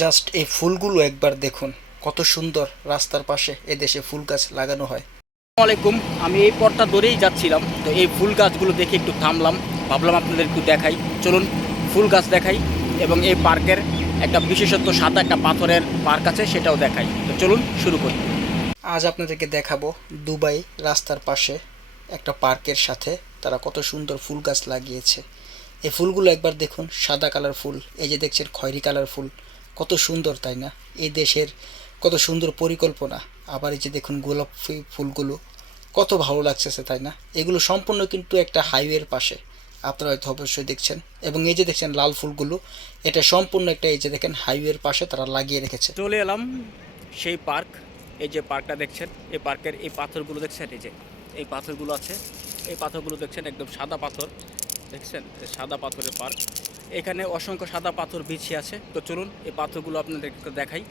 Just এই ফুলগুলো একবার দেখুন, কত সুন্দর রাস্তার পাশে এদেশে ফুল গাছ লাগানো হয়। আসসালামু আলাইকুম। আমি এই পথটা ধরেই যাচ্ছিলাম, তো এই ফুল গাছগুলো দেখে একটু থামলাম, ভাবলাম আপনাদের একটু দেখাই। চলুন ফুল গাছ দেখাই এবং এই পার্কের একটা বিশেষত্ব সাদা একটা পাথরের পার্ক আছে, সেটাও দেখাই। তো চলুন শুরু করি। আজ আপনাদেরকে দেখাবো দুবাই রাস্তার পাশে একটা পার্কের সাথে তারা কত সুন্দর ফুল গাছ লাগিয়েছে। এই ফুলগুলো একবার দেখুন, সাদা কালার ফুল, এই যে দেখছেন খয়েরি কালার ফুল, কত সুন্দর তাই না? এই দেশের কত সুন্দর পরিকল্পনা। আবার এই যে দেখুন গোলাপ ফুলগুলো, কত ভালো লাগতেছে তাই না? এগুলো সম্পূর্ণ কিন্তু একটা হাইওয়ের পাশে, আপনারা হয়তো অবশ্যই দেখছেন। এবং এই যে দেখছেন লাল ফুলগুলো, এটা সম্পূর্ণ একটা, এই যে দেখেন হাইওয়ের পাশে তারা লাগিয়ে রেখেছে। চলে এলাম সেই পার্ক। এই যে পার্কটা দেখছেন, এই পার্কের এই পাথরগুলো দেখছেন, এই যে এই পাথরগুলো আছে, এই পাথরগুলো দেখছেন একদম সাদা পাথর, দেখছেন সাদা পাথরের পার্ক। এখানে অসংখ্য সাদা পাথর বিছিয়ে আছে। তো চলুন এই পাথরগুলো আপনাদেরকে দেখাই।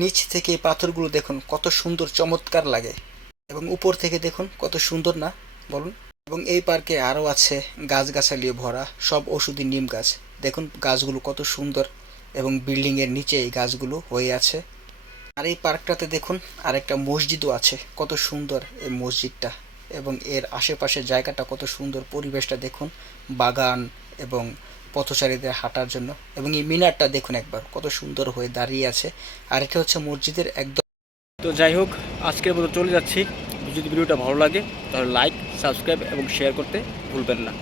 নিচ থেকে এই পাথরগুলো দেখুন কত সুন্দর, চমৎকার লাগে। এবং উপর থেকে দেখুন কত সুন্দর না, বলুন? এবং এই পার্কে আরও আছে গাছগাছালি ভরা, সব ওষুধি নিম গাছ। দেখুন গাছগুলো কত সুন্দর, এবং বিল্ডিংয়ের নিচে এই গাছগুলো হয়ে আছে। আর এই পার্কটাতে দেখুন আরেকটা মসজিদও আছে, কত সুন্দর এই মসজিদটা। এবং এর আশেপাশের জায়গাটা কত সুন্দর, পরিবেশটা দেখুন, বাগান এবং পথচারীদের হাঁটার জন্য। এবং এই মিনারটা দেখুন একবার, কত সুন্দর হয়ে দাঁড়িয়ে আছে। আর এটা হচ্ছে মসজিদের একদম। তো যাই হোক, আজকের মতো চলে যাচ্ছি। যদি ভিডিওটা ভালো লাগে তাহলে লাইক, সাবস্ক্রাইব এবং শেয়ার করতে ভুলবেন না।